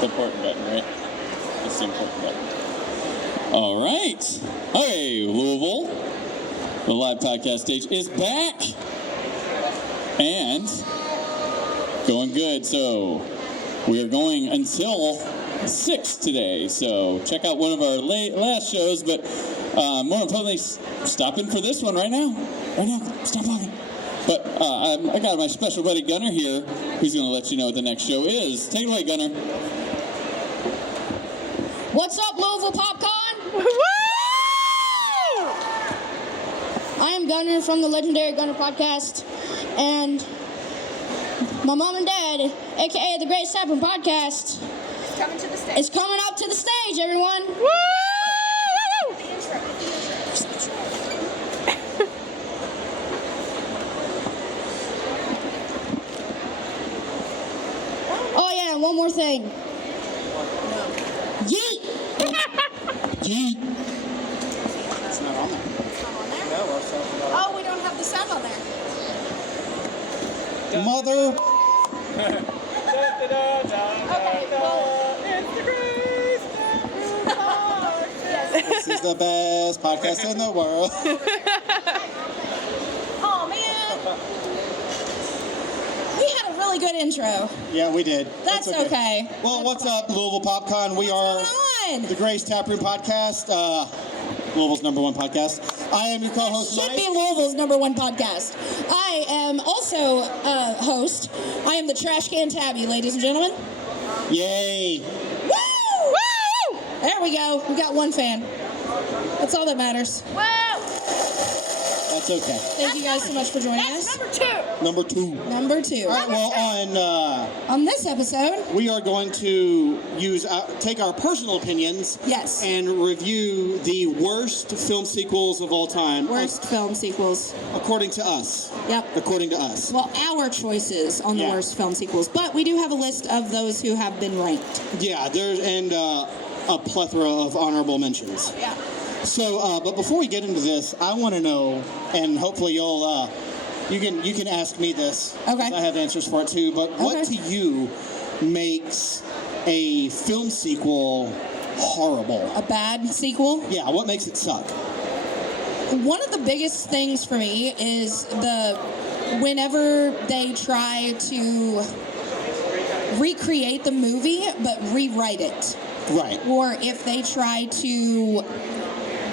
The important button, right? That's the important button. All right. Hey, Louisville. The live podcast stage is back. And going good. So we are going until 6 today. So check out one of our last shows. But more importantly, stop in for this one right now. Right now. Stop walking. But I got my special buddy Gunner here, who's going to let you know what the next show is. Take it away, Gunner. What's up, Louisville PopCon? Woo! I am Gunner from the legendary Gunner Podcast, and my mom and dad, aka the Great Sapper Podcast, Coming to the stage. is coming up to the stage, everyone. Woo! Oh yeah, and one more thing. Yeet! Yeet. It's not on there. No, our stuff's not on. Oh, we don't have the sound on there. Mother. Okay, well, This is the best podcast in the world. oh man. We had a really good intro. Yeah, we did. That's okay. Well, what's up, Louisville PopCon? We are What's going on? the Grace Taproom Podcast, Louisville's #1 podcast. I am your co-host, Should Mike. be Louisville's #1 podcast. I am also a host. I am the Trash Can Tabby, ladies and gentlemen. Yay. Woo! Woo! There we go. We got one fan. That's all that matters. Wow. That's okay. Thank you guys so much for joining That's us. number 2. Number 2. Number 2. All right, well, On this episode, we are going to take our personal opinions yes, and review the worst film sequels of all time. worst film sequels. According to us. Yep. According to us. Well, our choices on the Yeah. worst film sequels, but we do have a list of those who have been ranked. Yeah, there's a plethora of honorable mentions. Yeah. So, but before we get into this, I want to know, and hopefully you'll, you can ask me this. Okay. 'Cause I have answers for it too. But what to you makes a film sequel horrible? A bad sequel. Yeah, what makes it suck? One of the biggest things for me is whenever they try to recreate the movie but rewrite it, Right. or if they try to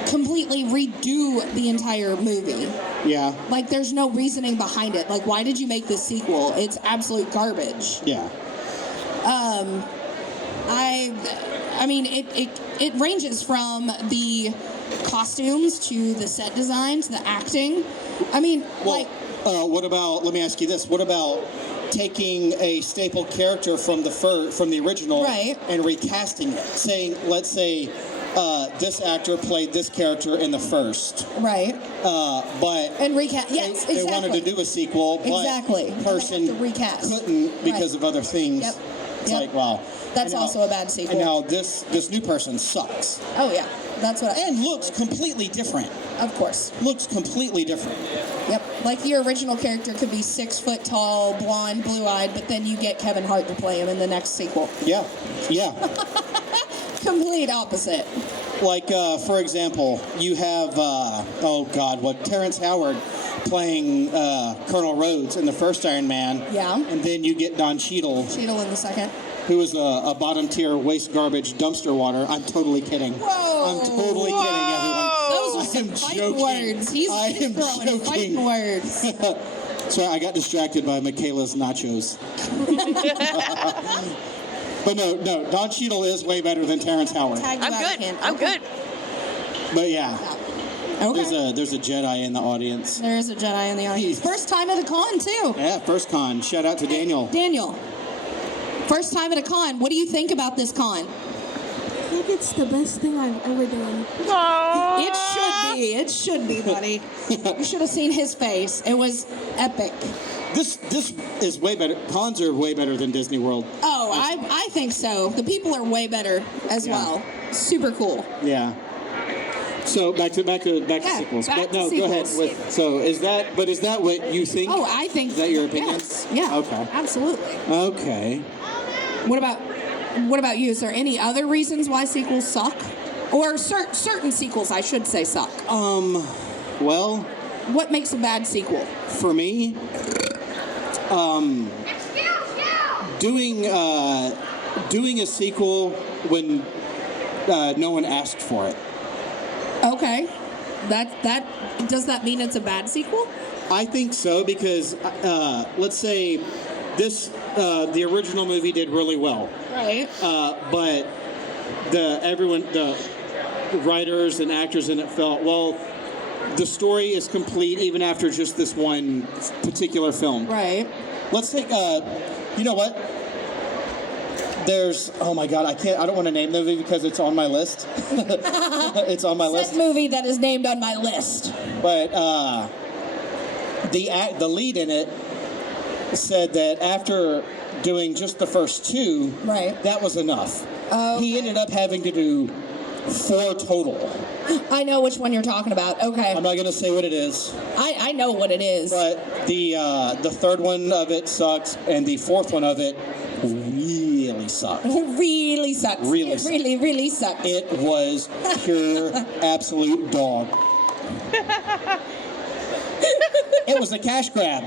completely redo the entire movie. Yeah. Like, there's no reasoning behind it. Like, why did you make this sequel? It's absolute garbage. Yeah. I mean, it ranges from the costumes to the set designs, the acting. I mean, Well, what about? Let me ask you this: what about taking a staple character from the original, Right. and recasting it? Saying, let's say, this actor played this character in the first, right. but And recast. Yes, they exactly. wanted to do a sequel, but Exactly. the person They have to recast. couldn't because Right. of other things. Yep. It's Yep. like, wow. That's And now- also a bad sequel. And now this new person sucks Oh yeah, that's what. and looks completely different. Of course. Looks completely different. Yep. Like, the original character could be 6 foot tall, blonde, blue-eyed, but then you get Kevin Hart to play him in the next sequel. Yeah. Yeah. Complete opposite. Like, for example, you have, Terrence Howard playing Colonel Rhodes in the first Iron Man. Yeah. And then you get Don Cheadle, Cheadle in the second. who is a bottom-tier waste garbage dumpster water. I'm totally kidding. Whoa. I'm totally kidding, everyone. Those are I some am fighting joking. words. He's I am throwing joking. fighting words. Sorry, I got distracted by Michaela's nachos. But no, Don Cheadle is way better than Terrence Howard. Tag you I'm out good. again. I'm Okay. good. But yeah, Okay. there's a Jedi in the audience. There is a Jedi in the audience. First time at a con, too. Yeah, first con. Shout out to Daniel. Daniel, first time at a con. What do you think about this con? I think it's the best thing I've ever done. Aww. It should be. It should be, buddy. You should have seen his face. It was epic. This is way better. Cons are way better than Disney World. Oh, I think so. The people are way better as Yeah. well. Super cool. Yeah. So back to Yeah, sequels. back But to no, go ahead. sequels. So is that what you think? Oh, I think. Is that your opinion? Yes. Yeah. Okay. Absolutely. Okay. What about? What about you? Is there any other reasons why sequels suck? Or certain sequels, I should say, suck. Well, What makes a bad sequel? for me, doing a sequel when no one asked for it. Okay. That does that mean it's a bad sequel? I think so because let's say the original movie did really well, Right. but the writers and actors in it felt, well, the story is complete even after just this one particular film. Right. Let's take you know what? There's, oh my God, I don't want to name the movie because it's on my list. It's on my list. This movie that is named on my list. But the lead in it said that after doing just the first two, Right. that was enough. Oh, He ended up having to do 4 total. I know which one you're talking about. Okay. I'm not going to say what it is, I know what it is. but the third one of it sucks, and the fourth one of it really sucked. Really sucks. Really It sucks. really sucks. It was pure, absolute dog. It was a cash grab.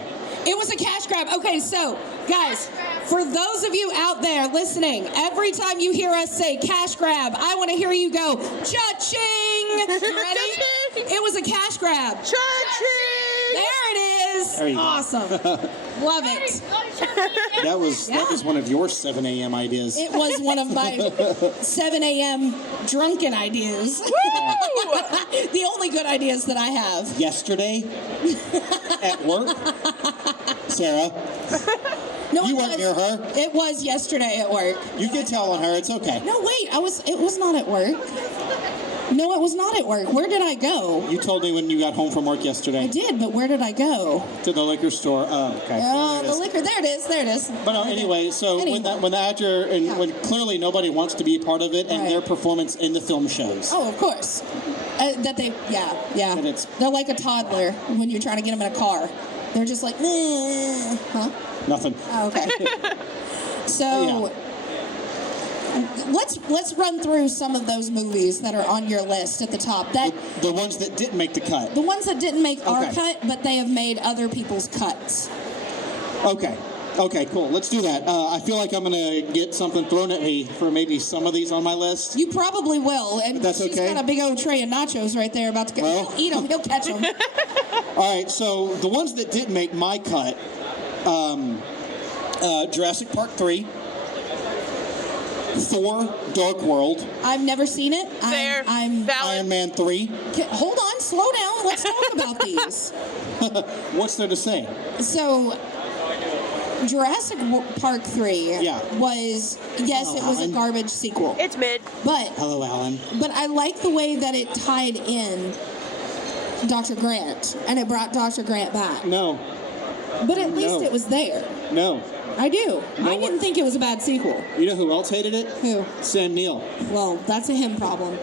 It was a cash grab. Okay, so guys, for those of you out there listening, every time you hear us say cash grab, I want to hear you go cha-ching. You ready? It was a cash grab. Cha-ching! There it is. There you go. Awesome. Love it. That was one of your 7 a.m. ideas. It was one of my 7 a.m. drunken ideas. The only good ideas that I have. Yesterday at work, Sarah, No, you it weren't was- near her. It was yesterday at work. You can tell on her. It's okay. No, wait. It was not at work. No, it was not at work. Where did I go? You told me when you got home from work I yesterday did, but where did I go? to the liquor store. Oh, okay. Oh, There it the is. liquor. There it is. There it is. But no, anyway, so Anyway. when the actor and Yeah. when clearly nobody wants to be a part of it, and Right. their performance in the film shows. Oh, of course. That they, yeah. And it's- They're like a toddler when you're trying to get them in a car. They're just like, huh? Nothing. Oh, okay. So, let's run through some of those movies that are on your list at the top. The ones that didn't make the cut. The ones that didn't make our Okay. cut, but they have made other people's cuts. Okay, cool. Let's do that. I feel like I'm gonna get something thrown at me for maybe some of these on my list. You probably will, and That's she's okay. got a big old tray of nachos right there about to go. Well. He'll eat them. He'll catch them. All right, so the ones that didn't make my cut, Jurassic Park 3, Thor: Dark World, I've never seen it. Fair. I'm Valid. Iron Man 3. hold on, slow down. Let's talk about these. What's there to say? So, Jurassic Park 3 Yeah. was, yes, it was a Alan. garbage sequel, It's mid. but Hello, Alan. I like the way that it tied in Dr. Grant, and it brought Dr. Grant back. No, But at least No. it was there. no. I do. No I one- didn't think it was a bad sequel. You know who else hated it? Who? Sam Neill. Well, that's a him problem.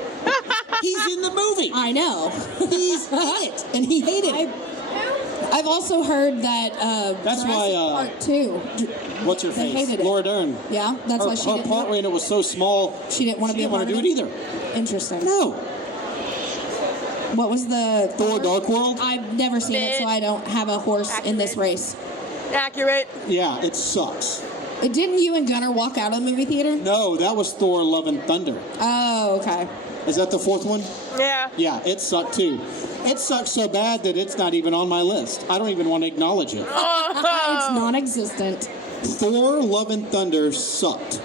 He's in the movie. I know. He's in it, and he hated it. I've also heard that That's Jurassic why, Park 2. What's her They face? hated it. Laura Dern. Yeah, that's why she Her didn't. part in it was so small. She didn't want to She be a didn't part want to of do it either. Interesting. No. What was the Thor: Dark World. I've never seen it, so I don't have a horse in this race. Accurate. Yeah, it sucks. Didn't you and Gunnar walk out of the movie theater? No, that was Thor: Love and Thunder. Oh, okay. Is that the fourth one? Yeah. Yeah, it sucked too. It sucked so bad that it's not even on my list. I don't even want to acknowledge it. It's non-existent. Thor: Love and Thunder sucked.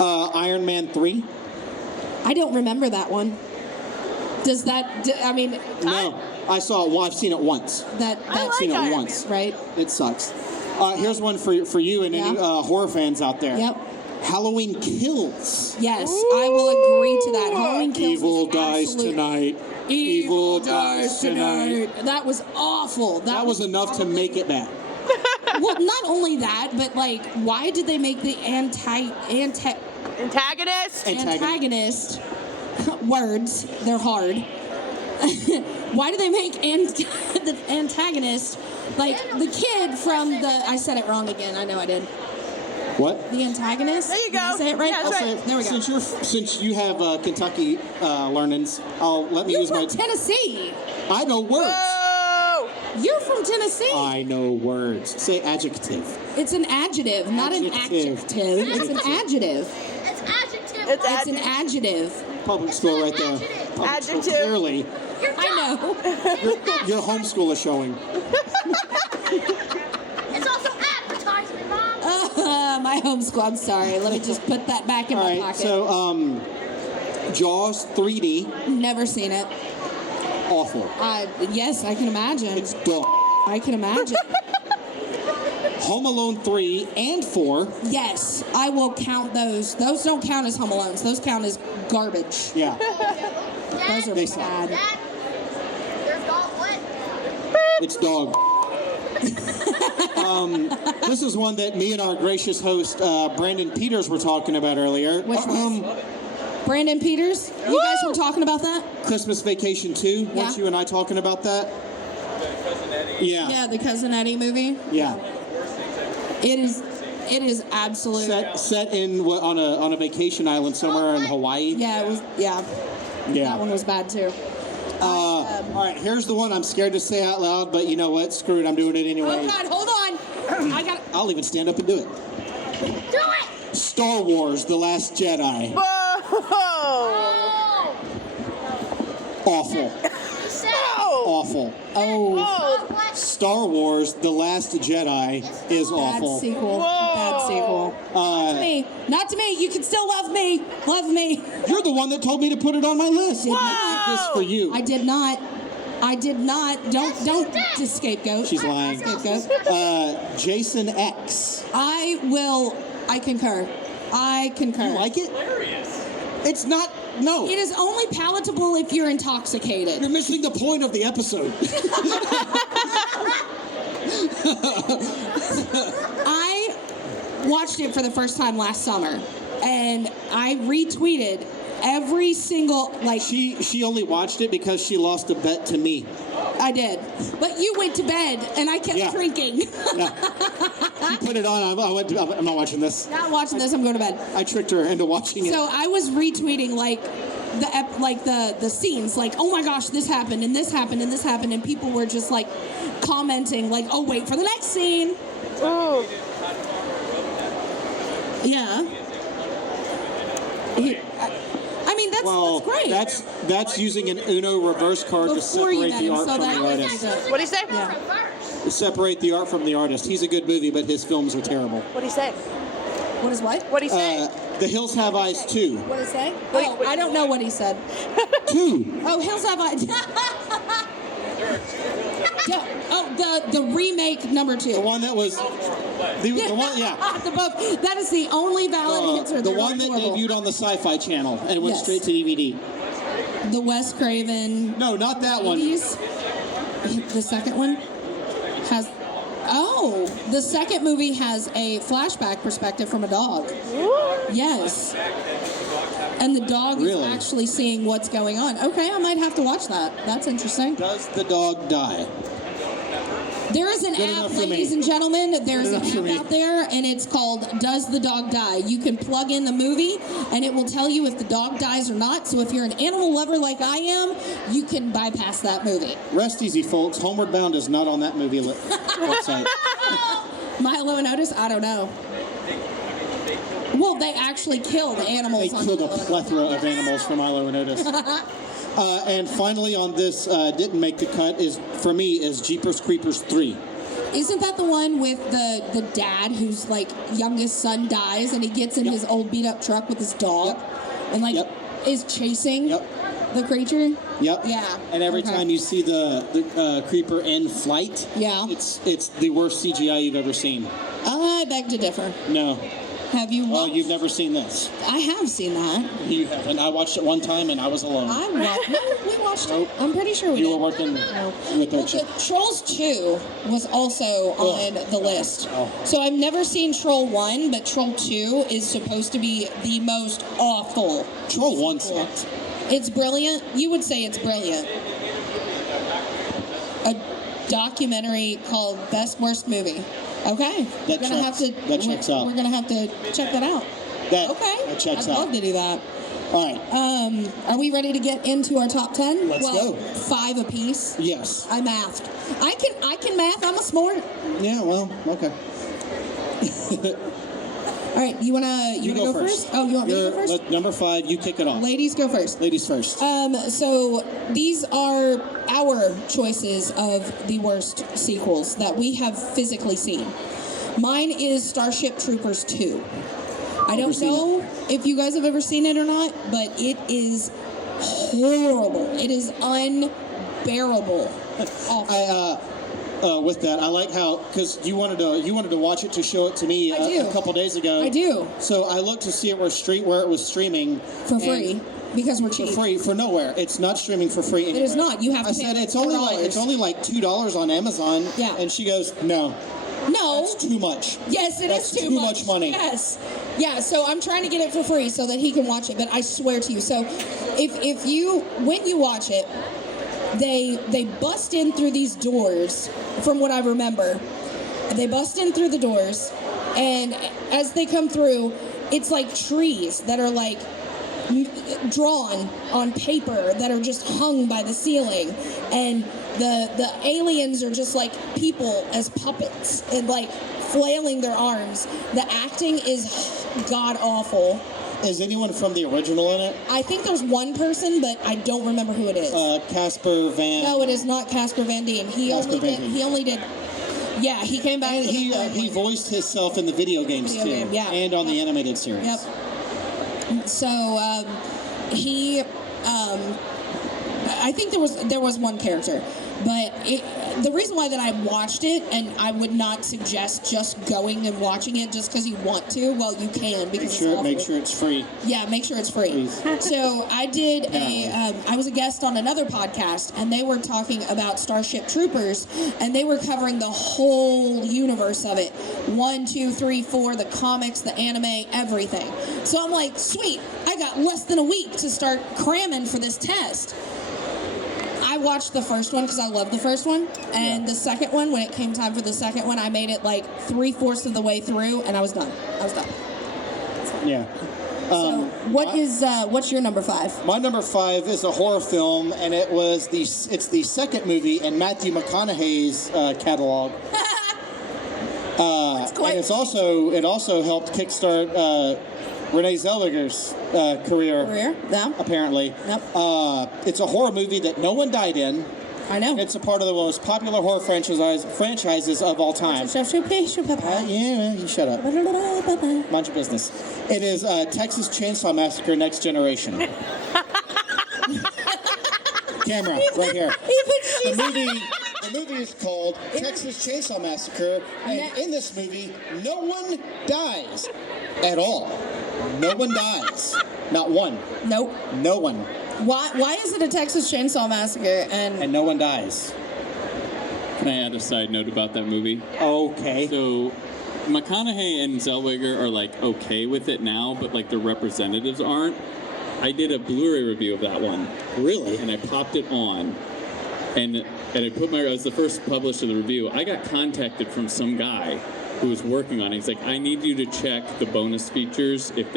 Iron Man 3. I don't remember that one. Does that? I mean, No, I saw it. Well, I've seen it once. that I that's like Seen it Iron once. right. It sucks. Here's one for you and any Yeah. horror fans out there. Yep. Halloween Kills. Yes, I will agree to that. Halloween Kills Evil is dies absolute- tonight. Evil dies tonight. That was awful. That was enough to make it bad. Well, not only that, but like, why did they make the Antagonist. antagonist words? They're hard. Why do they make the antagonist like the kid from the? I said it wrong again. I know I did. What? The antagonist. There you Did I go. say it right? Yeah, that's Okay, right. there we go. Since you have Kentucky learnings, let me You're use from my. Tennessee. I know words. Whoa! You're from Tennessee. I know words. Say adjective. It's an adjective, not an Adjective. adjective. It's an adjective. It's adjective. It's It's an adjective. Public school right there. Public school, Adjective. clearly, I know. your homeschool is showing. It's also advertisement, Mom. My homeschool. I'm sorry. Let me just put that back in All my right, pocket. so Jaws 3D, Never seen it. awful. Yes, I can imagine. It's dumb. I can imagine. Home Alone 3 and 4, Yes, I will count those. Those don't count as Home Alones. Those count as garbage. yeah. Those are They suck. bad. Dad, there's dog what? It's dog. This is one that me and our gracious host, Brandon Peters, were talking about earlier. Which one? Brandon Peters, you guys were talking about that? Christmas Vacation 2. Weren't Yeah. you and I talking about that? Yeah. Yeah, the Cousin Eddie movie. Yeah. It is absolute. Set in on a vacation island somewhere in Hawaii. Yeah, it was. Yeah, Yeah. that one was bad too. All right, here's the one I'm scared to say out loud, but you know what? Screw it, I'm doing it Oh anyway. God, hold on. I got. I'll even stand up and do it. Do it! Star Wars: The Last Jedi. Whoa! Oh! Awful. He said Awful. Oh, Oh! what? Star Wars: The Last Jedi is bad awful. sequel. Whoa. Bad sequel. Not to me. Not to me. You can still love me. Love me. You're the one that told me to put it on my list. Whoa. I did this for you. I did not. I did not. Don't just scapegoat. She's lying. Scapegoat. Jason X. I will. I concur. I concur. You like it? It's not. No. It is only palatable if you're intoxicated. You're missing the point of the episode. I watched it for the first time last summer, and I retweeted every single She only watched it because she lost a bet to me. I did, but you went to bed, and I kept Yeah. drinking. Yeah. She put it on. I'm not watching this. Not watching this. I'm going to bed. I tricked her into watching it. So I was retweeting the scenes, like, oh my gosh, this happened and this happened and this happened, and people were just like commenting, like, oh wait for the next scene. Ooh. Yeah. I mean, that's great. That's using an Uno reverse card to Before you separate the met him, art so from that the was artist. What'd he say? Yeah. Reverse. To separate the art from the artist. He's a good movie, but his films are terrible. What'd he say? What is what? What'd he say? The Hills Have Eyes 2. What did he say? Oh, I don't know what he said. 2. Oh, Hills Have Eyes. The remake number 2. The one that was the one, yeah. That is the only valid answer. The They're one that horrible. debuted on the Sci-Fi Channel and went Yes. straight to DVD. The Wes Craven. No, not that one. The second one has. Oh, the second movie has a flashback perspective from a dog. Yes. And the dog Really? is actually seeing what's going on. Okay, I might have to watch that. That's interesting. Does the dog die? There is an Good app, enough for ladies me. and gentlemen. There's Good an enough for app me. out there, and it's called Does the Dog Die? You can plug in the movie, and it will tell you if the dog dies or not. So if you're an animal lover like I am, you can bypass that movie. Rest easy, folks. Homeward Bound is not on that movie website. Milo and Otis, I don't know. Well, they actually killed animals. They on killed a Milo and plethora of animals for Milo and Otis. And finally, on this didn't make the cut for me is Jeepers Creepers 3. Isn't that the one with the dad whose like youngest son dies and he gets in Yep. his old beat up truck with his dog and like Yep. is chasing Yep. the creature? Yep. Yeah. And every Okay. time you see the creeper in flight, Yeah. it's the worst CGI you've ever seen. I beg to differ. No. Have you Well, watched? you've never seen this. I have seen that. You haven't. I watched it one time and I was alone. We watched Nope. it. I'm pretty sure we You did. were working No. with Well, that. Trolls 2 was also on the list. Oh. So I've never seen Troll 1, but Troll 2 is supposed to be the most awful. Troll 1 sucked. It's brilliant. You would say it's brilliant. A documentary called Best Worst Movie. Okay. That we're gonna have checks- to. that checks out. We're gonna have to check that out. Okay. That checks I'd out. love to do that. All right. Are we ready to get into our top 10? Let's go. 5 apiece. Yes. I mathed. I can math. I'm a smart. Yeah. Well. Okay. All right. You wanna go first? Oh, you want me to go first? Number 5. You kick it off. Ladies go first. Ladies first. So these are our choices of the worst sequels that we have physically seen. Mine is Starship Troopers 2. I don't know if you guys have ever seen it or not, but it is horrible. It is unbearable. Awful. With that, I like how, because you wanted to watch it to show it to me I do. a couple days ago. I do. So I looked to see it where it was streaming For free, because we're cheap. For free for nowhere. It's not streaming for free. It is not. You have to I pay said it's $4. only like $2 on Amazon. Yeah. And she goes, no, No. that's too much. Yes, it That's is too too much money. Yes. Yeah, so I'm trying to get it for free so that he can watch it, but I swear to you. So when you watch it, they bust in through these doors, from what I remember. They bust in through the doors, and as they come through, it's like trees that are like drawn on paper that are just hung by the ceiling, and the aliens are just like people as puppets and like flailing their arms. The acting is god awful. Is anyone from the original in it? I think there's one person, but I don't remember who it is. Casper Van. No, it is not Casper Van Dien. He only did. Yeah, he came back. And for the third he one. voiced himself in the video games Video too, game, yeah. and on the animated series. Yep. So he, I think there was one character, but the reason why that I watched it, and I would not suggest just going and watching it just because you want to. Well, you can because Make sure it's free. Yeah, make sure it's free. Please. So I did I was a guest on another podcast, and they were talking about Starship Troopers, and they were covering the whole universe of it. 1, 2, 3, 4, the comics, the anime, everything. So I'm like, sweet, I got less than a week to start cramming for this test. I watched the first one because I love the first one, and the second one, when it came time for the second one, I made it like 3/4 of the way through, and I was done. Yeah. So what's your number 5? My number 5 is a horror film, and it's the second movie in Matthew McConaughey's catalog. And it also helped kickstart Renee Zellweger's career. Yeah. Apparently. Yep. It's a horror movie that no one died in. I know. It's a part of the most popular horror franchises of all time. Yeah, you shut up. Mind your business. It is Texas Chainsaw Massacre Next Generation. Camera, right here. The movie is called Texas Chainsaw Massacre, and in this movie, no one dies at all. No one dies. Not one. Nope. No one. Why is it a Texas Chainsaw Massacre And no one dies. Can I add a side note about that movie? Okay. So, McConaughey and Zellweger are like okay with it now, but like the representatives aren't. I did a Blu-ray review of that one. Really? And I popped it on, and I was the first published of the review. I got contacted from some guy who was working on it. He's like, I need you to check the bonus features if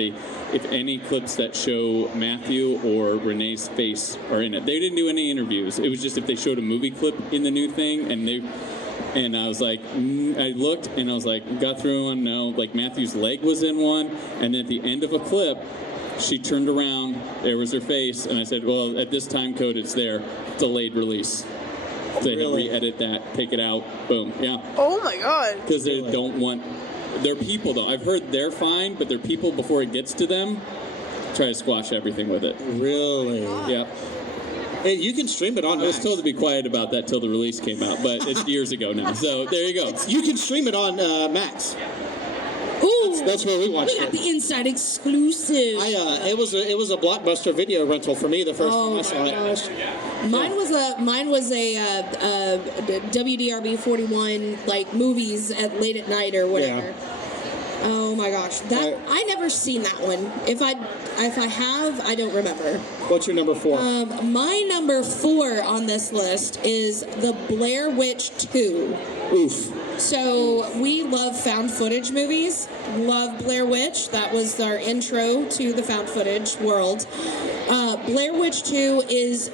any clips that show Matthew or Renee's face are in it. They didn't do any interviews. It was just if they showed a movie clip in the new thing, and I was like, I looked and I was like, got through one. No, like Matthew's leg was in one, and then at the end of a clip, she turned around. There was her face, and I said, well, at this time code, it's there. Delayed release. So they re-edit that, take it out, boom, yeah. Oh my god. Because they don't want, they're people though. I've heard they're fine, but they're people before it gets to them, try to squash everything with it. Really? Yeah. Hey, you can stream it on I was Max. told to be quiet about that till the release came out, but it's years ago now. So there you go. You can stream it on Max. Ooh, That's where we watched we got it. the inside exclusive. It was a Blockbuster video rental for me the first time I saw it. Mine was a WDRB 41 like movies at late at night or whatever. Yeah. Oh my gosh, I never seen that one. If I have, I don't remember. What's your number 4? My number 4 on this list is The Blair Witch 2. Oof. So we love found footage movies. Love Blair Witch. That was our intro to the found footage world. Blair Witch 2 is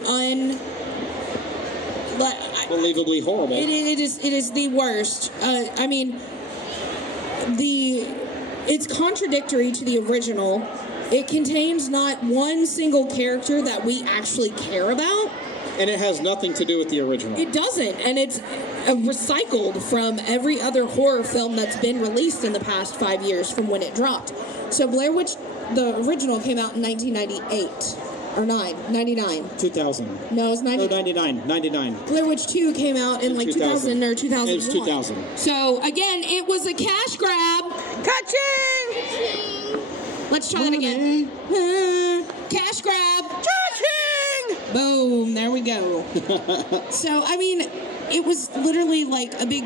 Unbelievably horrible. It is the worst. I mean, it's contradictory to the original. It contains not one single character that we actually care about. And it has nothing to do with the original. It doesn't, and it's recycled from every other horror film that's been released in the past 5 years from when it dropped. So Blair Witch, the original, came out in 1998. Or 99. 2000. No, it was 90. No, 99. Blair Witch 2 came out in like 2000 or 2001. It was 2000. So, again, it was a cash grab. Catching! Let's try that again. Cash grab. Catching! Boom. There we go. So, I mean, it was literally like a big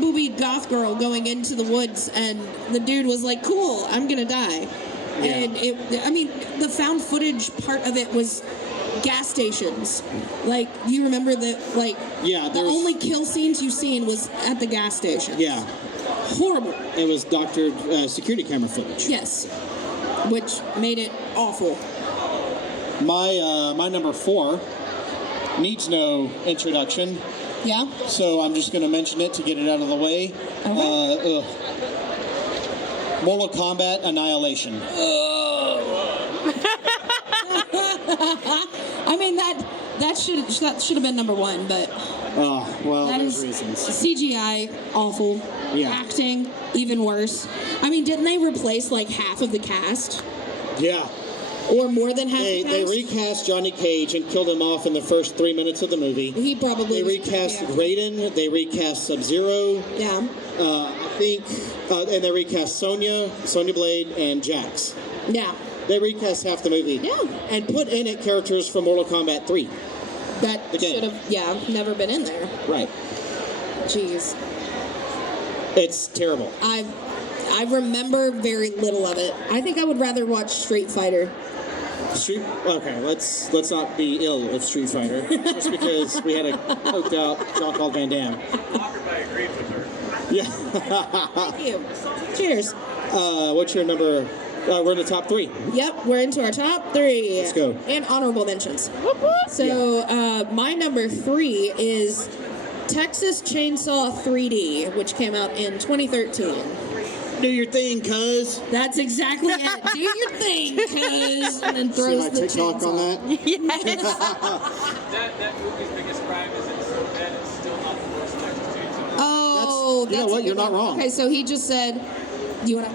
boobied goth girl going into the woods, and the dude was like, cool, I'm gonna die. Yeah. And the found footage part of it was gas stations. Like, you remember that, like, Yeah, the only kill scenes you've seen was at the gas station. Yeah. Horrible. It was doctored security camera footage. Yes. Which made it awful. My number 4 needs no introduction, Yeah? so I'm just going to mention it to get it out of the way. Okay. Mortal Kombat Annihilation. I mean, that should have been number 1, but Well, that there's is reasons. CGI awful. Yeah. Acting even worse. I mean, didn't they replace like half of the cast, Yeah. or more than half? They the cast? recast Johnny Cage and killed him off in the first 3 minutes of the movie. He probably They was- recast yeah. Raiden. They recast Sub-Zero. Yeah. I think, and they recast Sonya Blade, and Jax. Yeah. They recast half the movie. Yeah. And put in it characters from Mortal Kombat 3. That The game. should have, never been in there. Right. Jeez. It's terrible. I remember very little of it. I think I would rather watch Street Fighter. Okay, let's not be ill of Street Fighter just because we had a coked out Jean-Claude Van Damme. Yeah. Thank you. Cheers. What's your number? We're in the top 3. Yep, we're into our top 3. Let's go. And honorable mentions. So, my number 3 is Texas Chainsaw 3D, which came out in 2013. Do your thing, cuz. That's exactly it. Do your thing, cuz. And then throws the chainsaw. on that? That movie's biggest crime is it's so bad it's still not the worst Texas Chainsaw. Oh, You know that's what? a good You're not one. wrong. Okay, so he just said, do you want to?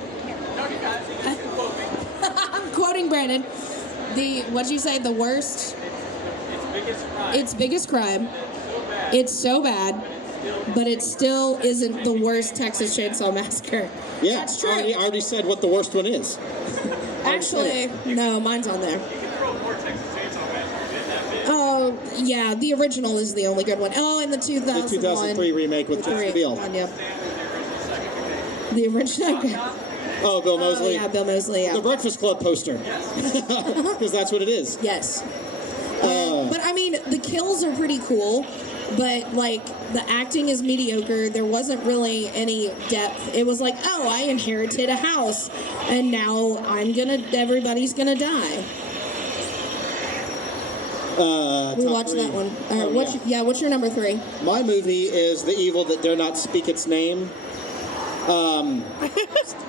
No, you guys, you can quote me. I'm quoting Brandon. What'd you say? The worst? Its biggest crime. It's so bad, but it still isn't the worst Texas Chainsaw Massacre. Yeah, That's true. I already said what the worst one is. Actually, no, mine's on there. You can throw more Texas Chainsaw Massacre in that bit. Oh, yeah, the original is the only good one. Oh, and the 2001. The 2003 remake with Jeff Beal. Yeah. The original. Okay. Oh, Bill Oh, Moseley. yeah, Bill Moseley, yeah. The Breakfast Club poster. Because that's what it is. Yes. But I mean, the kills are pretty cool, but like the acting is mediocre. There wasn't really any depth. It was like, oh, I inherited a house, and now everybody's gonna die. We Top watched 3. that one. Oh, What's your number 3? My movie is The Evil That Dare Not Speak Its Name.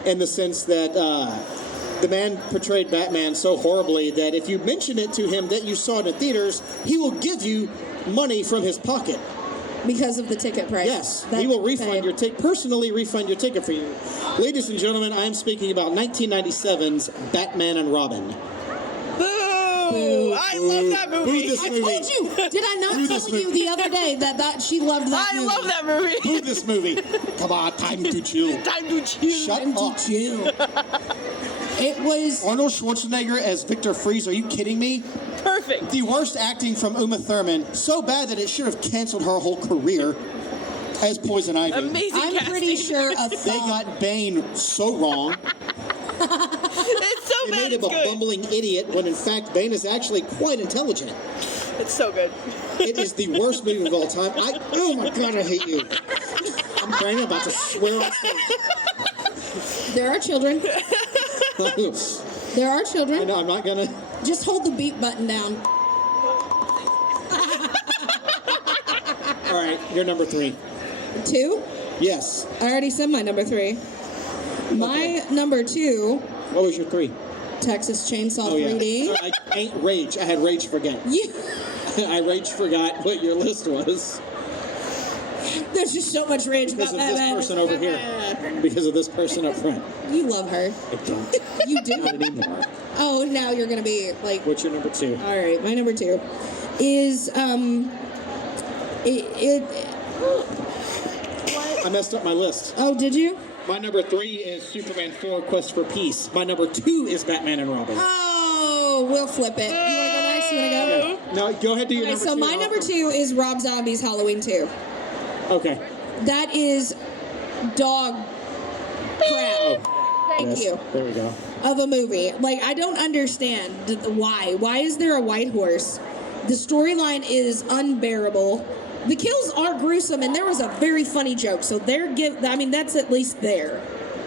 In the sense that the man portrayed Batman so horribly that if you mention it to him that you saw it in theaters, he will give you money from his pocket. Because of the ticket price. Yes, That he will you refund paid. your personally refund your ticket for you. Ladies and gentlemen, I am speaking about 1997's Batman and Robin. Boo! I love that movie. Boo this I movie. told you. Did I not tell you the other day that she loved that I movie? love that movie. Boo this movie. Come on, time to chill. Time to chill. Shut up. Chill. It was. Arnold Schwarzenegger as Victor Freeze. Are you kidding me? Perfect. The worst acting from Uma Thurman, so bad that it should have canceled her whole career as Poison Ivy. Amazing I'm casting. pretty sure a They thumb. got Bane so wrong. It's so They bad made him it's a good. bumbling idiot when in fact Bane is actually quite intelligent. It's so good. It is the worst movie of all time. Oh my god, I hate you. I'm Brandon about to swear on stage. There are children. There are children. I know, I'm not gonna. Just hold the beep button down. All right, you're number 3. 2? Yes. I already said my number 3. My number 2, What was your 3? Texas Chainsaw Oh yeah. 3D. I ain't Rage. I had Rage Forget. You, I Rage forgot what your list was there's just so much rage because about of this that. person over here. Because of this person up front. You love her. I don't. You Not do. anymore. Oh, now you're gonna be like. What's your number 2? All right, my number 2 is I messed up my list. Oh, did you? My number 3 is Superman 4: Quest for Peace. My number 2 is Batman and Robin. Oh, we'll flip it. You wanna go next? You wanna go? No, go ahead. Do your Okay, number so 2. my number 2 is Rob Zombie's Halloween 2. Okay. That is dog crap. Thank Yes, you. There we go. Of a movie. Like, I don't understand why. Why is there a white horse? The storyline is unbearable. The kills are gruesome, and there was a very funny joke. So that's at least there.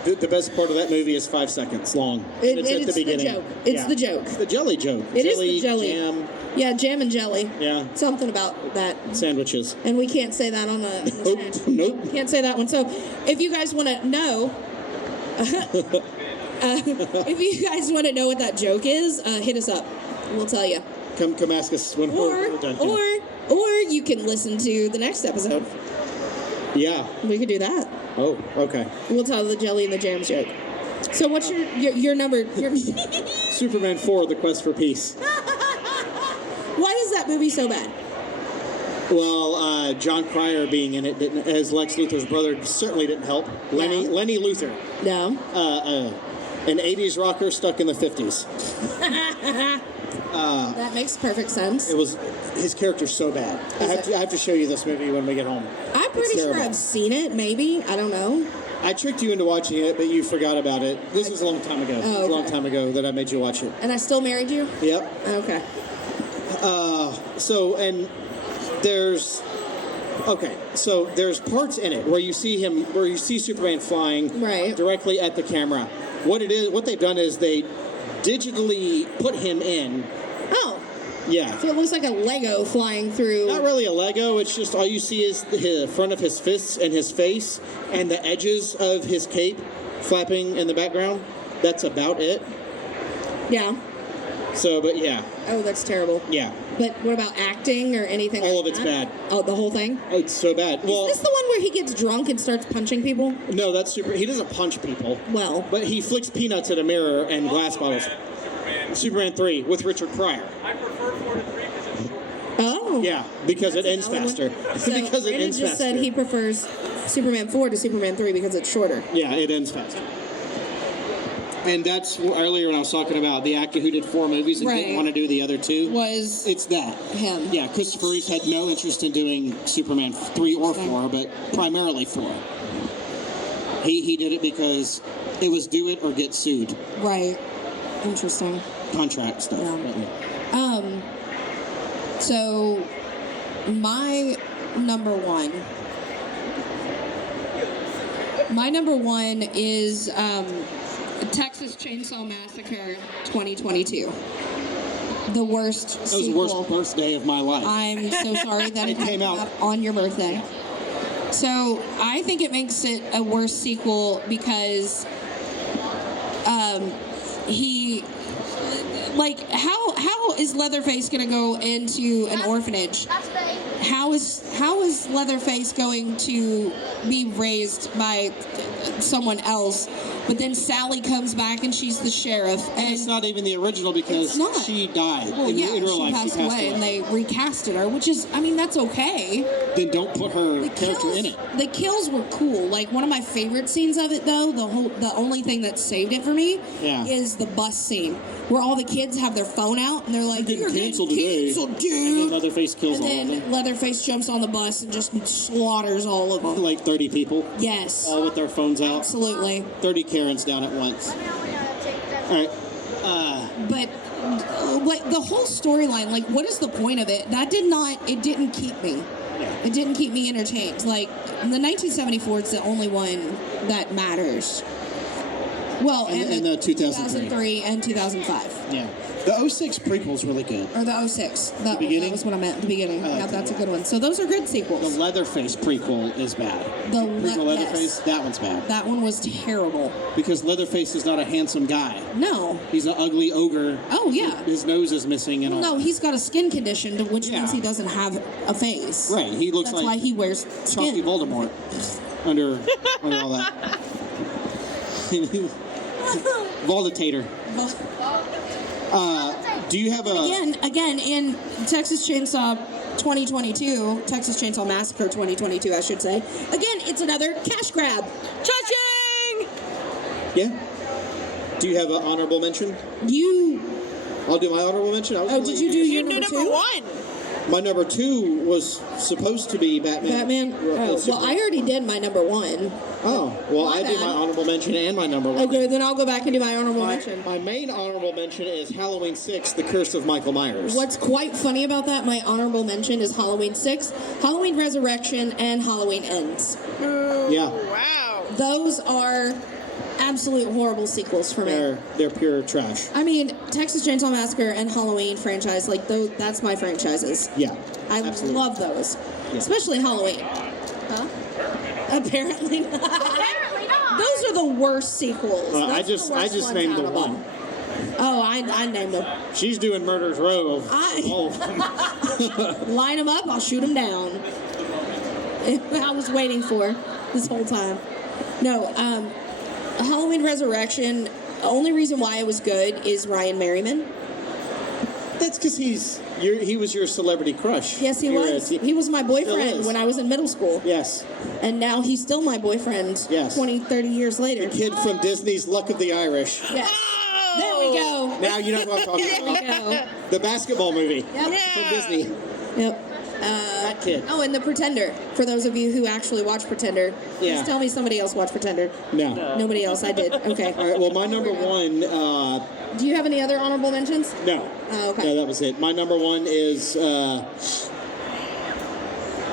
The best part of that movie is 5 seconds long. It's at the beginning. joke. It's the joke. The jelly joke. It is the jelly. Jam, Yeah, jam and jelly. yeah, Something about that. sandwiches. And we can't say that on the Nope. Nope. Can't say that one. So if you guys want to know, if you guys want to know what that joke is, hit us up. We'll tell you. Come ask us when we're done. Or you can listen to the next episode. Yeah. We could do that. Oh, okay. We'll tell the jelly and the jam joke. So what's your number? Superman 4: The Quest for Peace. Why is that movie so bad? Well, John Cryer being in it as Lex Luthor's brother certainly didn't help. Lenny Luthor, No. an 80s rocker stuck in the 50s. That makes perfect sense. It was his character's so bad. I have to show you this movie when we get home. I'm pretty sure terrible. I've seen it, maybe. I don't know. I tricked you into watching it, but you forgot about it. This was a long time ago. It was a long okay. time ago that I made you watch it. And I still married you? Yep. Okay. There's parts in it where you see Superman flying Right. directly at the camera. What they've done is they digitally put him in. Oh, Yeah. so it looks like a Lego flying through. Not really a Lego. It's just all you see is the front of his fists and his face and the edges of his cape flapping in the background. That's about it. Yeah. So, but yeah, Oh, that's terrible. yeah. But what about acting or anything? All like of it's that? bad. Oh, the whole thing? It's so bad. Well, Is this the one where he gets drunk and starts punching people? no, that's super. He doesn't punch people. Well, But he flicks peanuts at a mirror and glass bottles. Superman 3 with Richard Pryor. I prefer 4 to 3 because it's short. oh. Yeah, because it ends Another faster. one. So because it Brandon ends just faster. said he prefers Superman 4 to Superman 3 because it's shorter. Yeah, it ends faster. And that's earlier when I was talking about the actor who did 4 movies and Right. didn't want to do the other 2. Was It's that. him. Yeah, Christopher Reeve had no interest in doing Superman 3 or 4, but primarily 4. He did it because it was do it or get sued. Right. Interesting. Contract stuff. Yeah. So my number one is Texas Chainsaw Massacre 2022. The worst That was the sequel. worst birthday of my life. I'm so sorry that it came out on your birthday. So I think it makes it a worse sequel because how is Leatherface gonna go into an orphanage? That's fake. How is Leatherface going to be raised by someone else? But then Sally comes back and she's the sheriff, and It's not even the original because It's not. she died. well, in yeah, real she life, passed away, and they recasted her, which is, I mean, that's okay. Then don't put her The character kills, in it. the kills were cool. Like one of my favorite scenes of it, though, the only thing that saved it for me Yeah. is the bus scene where all the kids have their phone out and they're like, Getting "You're getting canceled today." canceled, And dude." then Leatherface kills And all of then them. Leatherface jumps on the bus and just slaughters all of them. Like 30 people, Yes, all with their phones out. absolutely. 30 Karens down at once. Let me know when to take that. All right. But like the whole storyline, like what is the point of it? It didn't keep me. It didn't keep me entertained. Like the 1974 is the only one that matters. Well, And the 2003 and 2005. Yeah. The 06 prequel's really good. Or the 06. That beginning? was what I meant. The beginning. Yeah, that's a good one. So those are good The sequels. Leatherface prequel is bad. Prequel Leatherface, that one's bad. That one was terrible. Because Leatherface is not a handsome guy. No. He's an ugly ogre. Oh, yeah. His nose is missing and all. No, he's got a skin condition, which Yeah. means he doesn't have a face. Right, he looks That's like why he wears Chunky skin. Voldemort under all that. Volditator. Do you have a... Again, in Texas Chainsaw 2022, Texas Chainsaw Massacre 2022, I should say. Again, it's another cash grab. Cha-ching! Yeah? Do you have an honorable mention? I'll do my honorable mention. Did you do your You do number number two? 1. My number 2 was supposed to be Batman. Well, I already did my number 1. Oh, well, My I did bad. my honorable mention and my number 1. Okay, then I'll go back and do my honorable mention. My main honorable mention is Halloween 6, The Curse of Michael Myers. What's quite funny about that, my honorable mention is Halloween 6, Halloween Resurrection, and Halloween Ends. Yeah, Wow. Those are absolute horrible sequels for me. they're pure trash. I mean, Texas Chainsaw Massacre and Halloween franchise, like those, that's my franchises. Yeah, I absolutely. love those, Yeah. especially Halloween. Huh? Apparently not. Apparently not. Those are the worst sequels. I That's the just worst ones named out the of one. them. Oh, I named them. She's doing Murder's Row of I- all of them. Line them up, I'll shoot them down. I was waiting for this whole time. No, Halloween Resurrection, the only reason why it was good is Ryan Merriman. That's because he was your celebrity crush. Yes, he You're was. a- He was my boyfriend is. when I was in middle school. Yes, And now he's still my boyfriend Yes. 20, 30 years later. kid from Disney's Luck of the Irish. Yeah. There we go. Now you know what I'm talking There we about. go. The basketball movie Yep. from Disney. Yep. That kid. Oh, and The Pretender. For those of you who actually watch Pretender, Yeah. please tell me somebody else watched Pretender. No. Nobody else. I did. Okay. All right. Well, my number 1. Do you have any other honorable mentions? No. Oh, okay. No, that was it. My number 1 is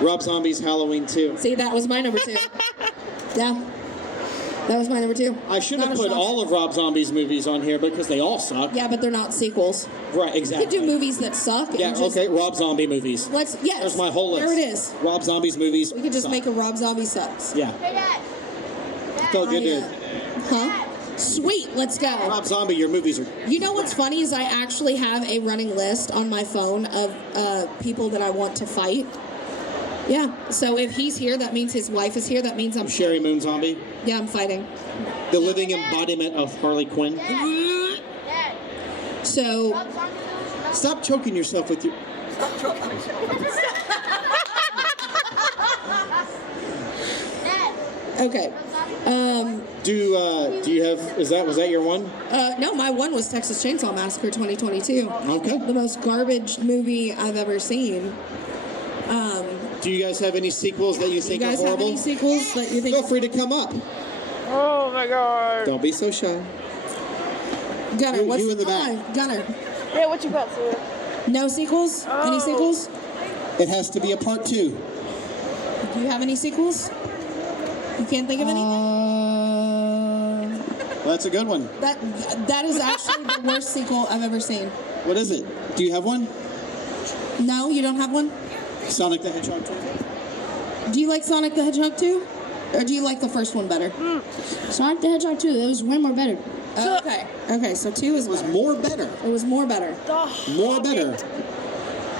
Rob Zombie's Halloween 2. See, that was my number 2. Yeah. That was my number 2. I should Not have a put shock. all of Rob Zombie's movies on here because they all suck. Yeah, but they're not sequels. Right, You exactly. could do movies that suck. Yeah, and just, okay, Rob Zombie movies. Yes. There's my whole list. There it is. Rob Zombie's movies. We could just suck. make a Rob Zombie sucks. Yeah. Hey, Dad. Felt good to. Huh? Sweet. Let's go. Rob Zombie, your movies are. You know what's funny is I actually have a running list on my phone of people that I want to fight. Yeah. So if he's here, that means his wife is here. That means I'm. Sherry Moon Zombie. Yeah, I'm fighting. The living embodiment of Harley Quinn. Dad. So Rob Zombie films, no. Stop choking yourself with your. Dad. okay. Do you have? Was that your one? No, my one was Texas Chainsaw Massacre 2022. Okay. The most garbage movie I've ever seen. Do you guys have any sequels that you You think are guys have horrible? any sequels that you think? Feel free to come up. Oh my god. Don't be so shy. Gunner, what's you in the come back. on, Gunner? Hey, what you got, sir? No sequels? Any Oh. sequels? It has to be a part 2. Do you have any sequels? You can't think of anything? Well, that's a good one. That is actually the worst sequel I've ever seen. What is it? Do you have one? No, you don't have one? Sonic the Hedgehog 2? Do you like Sonic the Hedgehog 2? Or do you like the first one better? Sonic the Hedgehog 2, it was way more better. Okay. Okay, so 2 is It was better. more better. It was more better. More better.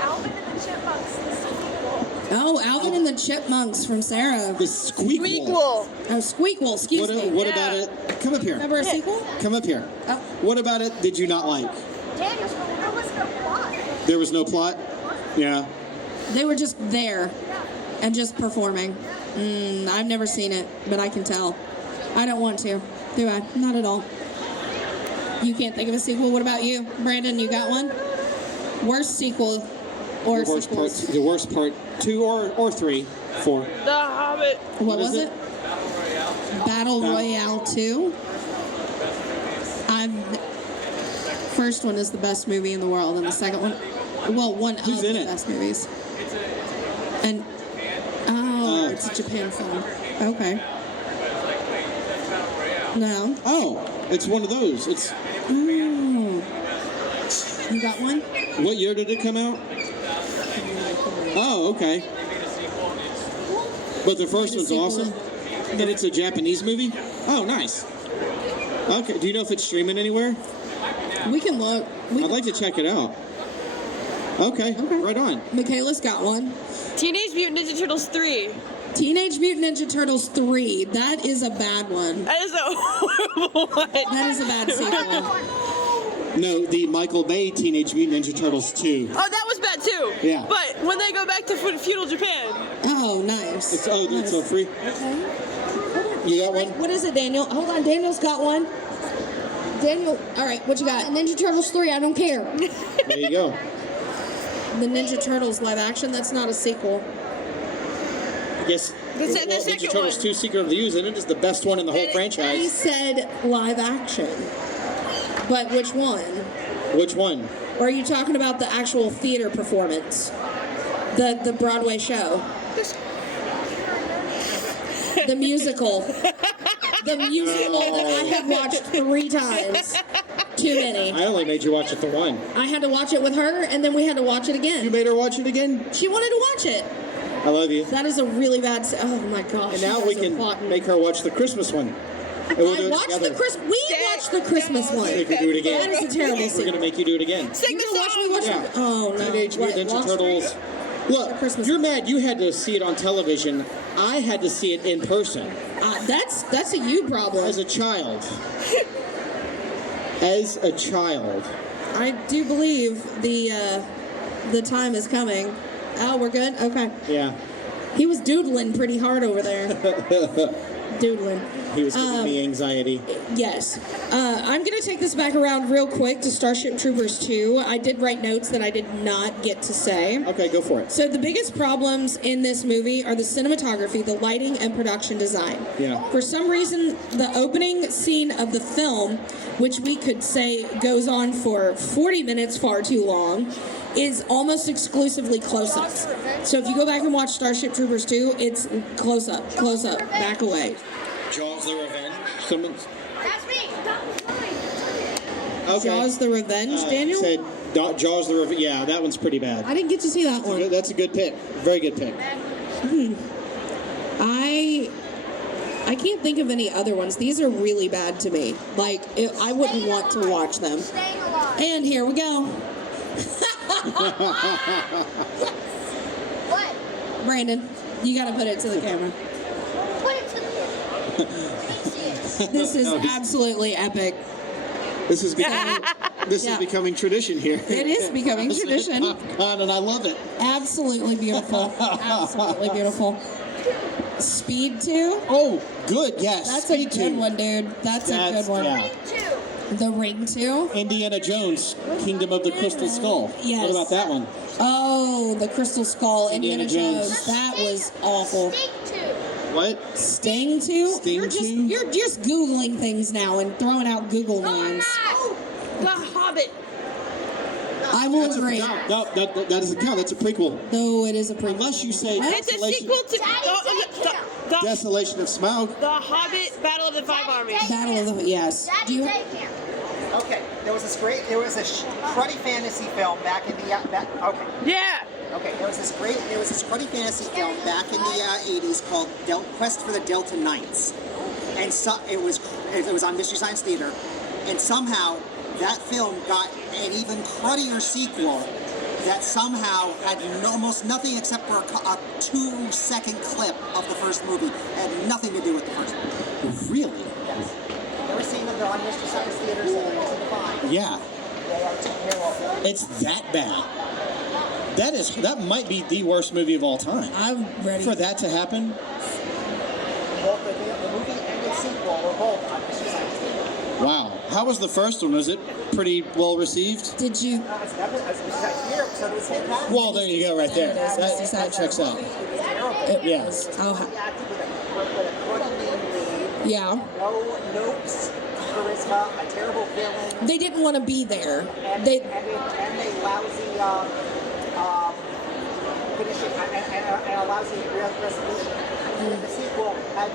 Alvin and the Chipmunks, the sequel. Oh, Alvin and the Chipmunks from Sarah. The Squeakquel. Prequel. Oh, Squeakquel, excuse me. What about it? Come up here. Remember a sequel? Come up here. Oh. What about it did you not like? Daniel, there was no plot. There was no plot? Yeah. They were just there and just performing. I've never seen it, but I can tell. I don't want to, do I? Not at all. You can't think of a sequel. What about you, Brandon? You got one? Worst sequel or The worst part, sequels? the worst part 2 or 3, 4. The Hobbit. What What was is it? Battle Royale 2. First one is the best movie in the world, and the second one, well, one Who's of in the it? best movies. And it's a Japan film. Okay. No. Oh, it's one of those. It's Oh. You got one? what year did it come out? Oh, okay. But the first one's awesome. And it's a Japanese movie? Oh, nice. Okay, do you know if it's streaming anywhere? We can look. I'd like to check it out. Okay, right on. Michaela's got one. Teenage Mutant Ninja Turtles 3. Teenage Mutant Ninja Turtles 3. That is a bad one. That is a horrible one. That is a bad sequel. No, the Michael Bay Teenage Mutant Ninja Turtles 2. Oh, that was bad too. Yeah. But when they go back to feudal Japan. Oh, nice. It's so free. You got one? What is it, Daniel? Hold on, Daniel's got one. Daniel, all right, what you got? Ninja Turtles 3, I don't care. There you go. The Ninja Turtles live action, that's not a sequel. Yes. The second Ninja Turtles one. 2 Secret of the Ooze, and it is the best one in the whole He franchise. said live action. But which one? Which one? Or are you talking about the actual theater performance? The Broadway show? The musical. The musical that I have watched 3 times. Too many. I only made you watch it the one. I had to watch it with her, and then we had to watch it You again. made her watch it again? She wanted to watch it. I love you. That is a really bad. Oh my gosh. And now you we guys are can plotting. make her watch the Christmas one. And we'll do I it watched together. the Christmas. We watched the Christmas one. Make her do it again. That is a terrible We're sequel. gonna make you do it again. Sing You the gonna watch me song. watch Yeah. it? Oh no. Teenage What, Mutant Ninja Wall Turtles. Street? Look, Christmas you're one. mad you had to see it on television. I had to see it in person That's a you problem. as a child. As a child. I do believe the time is coming. Oh, we're good? Okay. Yeah. He was doodling pretty hard over there. Doodling. He was giving me anxiety. Yes. I'm going to take this back around real quick to Starship Troopers 2. I did write notes that I did not get to say. Okay, go for it. So the biggest problems in this movie are the cinematography, the lighting, and production design. Yeah. For some reason, the opening scene of the film, which we could say goes on for 40 minutes, far too long, is almost exclusively close-ups. So if you go back and watch Starship Troopers 2, it's close-up, back away. Jaws the Revenge. Someone's... That's me. Okay. Jaws the Revenge, Daniel? Said Jaws the Revenge. Yeah, that one's pretty bad. I didn't get to see that one. That's a good pick. Very good pick. I can't think of any other ones. These are really bad to me. Like, I wouldn't want to watch them. Staying alive. And here we go. What? Brandon, you gotta put it to the camera. Put it to the. Let me see it. This is absolutely epic. This is becoming, this Yeah. is becoming tradition here. It is becoming tradition. PopCon, and I love it. Absolutely beautiful. Absolutely beautiful. Speed 2? Oh, good. Yes. That's Speed a good 2. one, dude. That's a good one. Yeah. Two. The Ring 2? Indiana Jones, Kingdom of the Crystal Skull. Yes. What about that one? Oh, the Crystal Skull, Indiana Indiana Jones. Jones. That was awful. Stink two. What? Sting 2? Sting you're just 2? you're just Googling things now and throwing out Google names. The Hobbit. I will That's agree. No, that doesn't count. That's a prequel. Though it is a prequel. Unless you say It's a sequel to the Desolation of Smaug. The Hobbit Battle of the Five Armies. Battle of the yes. Do Daddy, you, take him. Okay, there was this cruddy fantasy film back in the Yeah. there was this cruddy fantasy film back in the 80s called Quest for the Delta Knights, and so it was on Mystery Science Theater, and somehow that film got an even cruddier sequel that somehow had almost nothing except for a 2-second clip of the first movie. It had nothing to do with the first movie. Really? Yes. Never seen them. They're on Mystery Science Theater, so they're easy to find. Yeah. They are terrible. It's that bad. That might be the worst movie of all time. I'm ready. For that to happen, Both the movie and the sequel were both on Mystery Science Theater. wow. How was the first one? Was it pretty well received? Did you? That was Mystery Science Theater, so it was fantastic. Well, there you go, right there. That checks out. Yes. Oh, With a cruddy name lead, yeah. no charisma, a terrible villain. They didn't want to be there. And They they lousy finishing and a lousy resolution. And the sequel had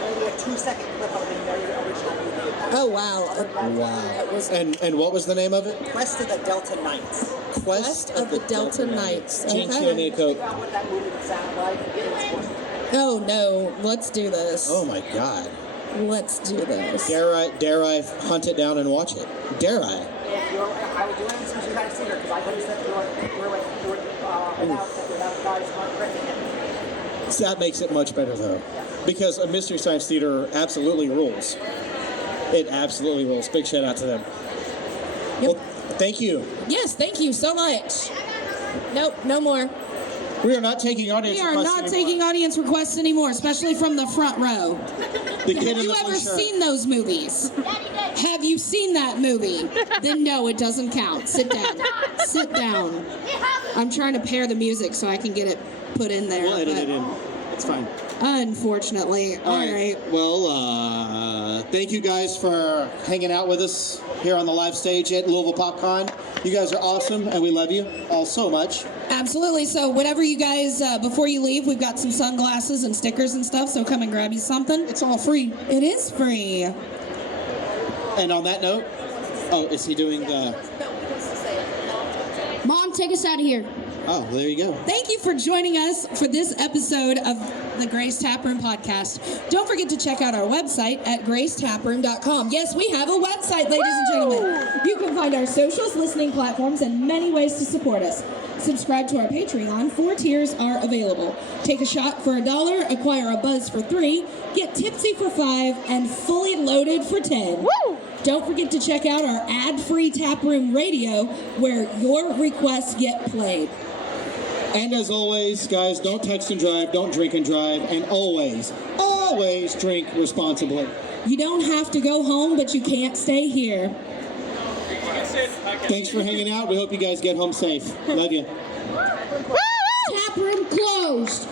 maybe a 2-second clip of the very original movie. Oh wow. Wow. And what was the name of it? Quest of the Delta Knights. Quest of the Delta Knights. Gene Okay. Coke. Figure out what that movie would sound like. Oh no, let's do this. Oh my God. Let's do this. Dare I hunt it down and watch it? Dare I? If you're, I would do it since you hadn't seen her because I couldn't sit through it without guys not correcting it. So that makes it much better though, because a Mystery Science Theater absolutely rules. It absolutely rules. Big shout out to them. Yep. Well, thank you. Yes, thank you so much. Nope, no more. We are not taking audience We are requests not anymore. taking audience requests anymore, especially from the front row. The kid Have in you the ever blue shirt. seen those movies? Have you seen that movie? Then no, it doesn't count. Sit down. Sit down. I'm trying to pair the music so I can get it put in there. We'll edit but it in. It's fine. Unfortunately. All right. Well, thank you guys for hanging out with us here on the live stage at Louisville PopCon. You guys are awesome, and we love you all so much. Absolutely. So whatever you guys, before you leave, we've got some sunglasses and stickers and stuff, so come and grab you something. It's all free. It is free. And on that note, oh, is he doing the... Mom, take us out of here. Oh, there you go. Thank you for joining us for this episode of the Grace Taproom podcast. Don't forget to check out our website at gracetaproom.com. Yes, we have a website, ladies and gentlemen. You can find our socials, listening platforms, and many ways to support us. Subscribe to our Patreon. 4 tiers are available. Take a shot for $1, acquire a buzz for $3, get tipsy for $5, and fully loaded for $10. Woo! Don't forget to check out our ad-free Taproom Radio, where your requests get played. And as always, guys, don't text and drive, don't drink and drive, and always, always drink responsibly. You don't have to go home, but you can't stay here. Thanks for hanging out. We hope you guys get home safe. Love you. Tap room closed.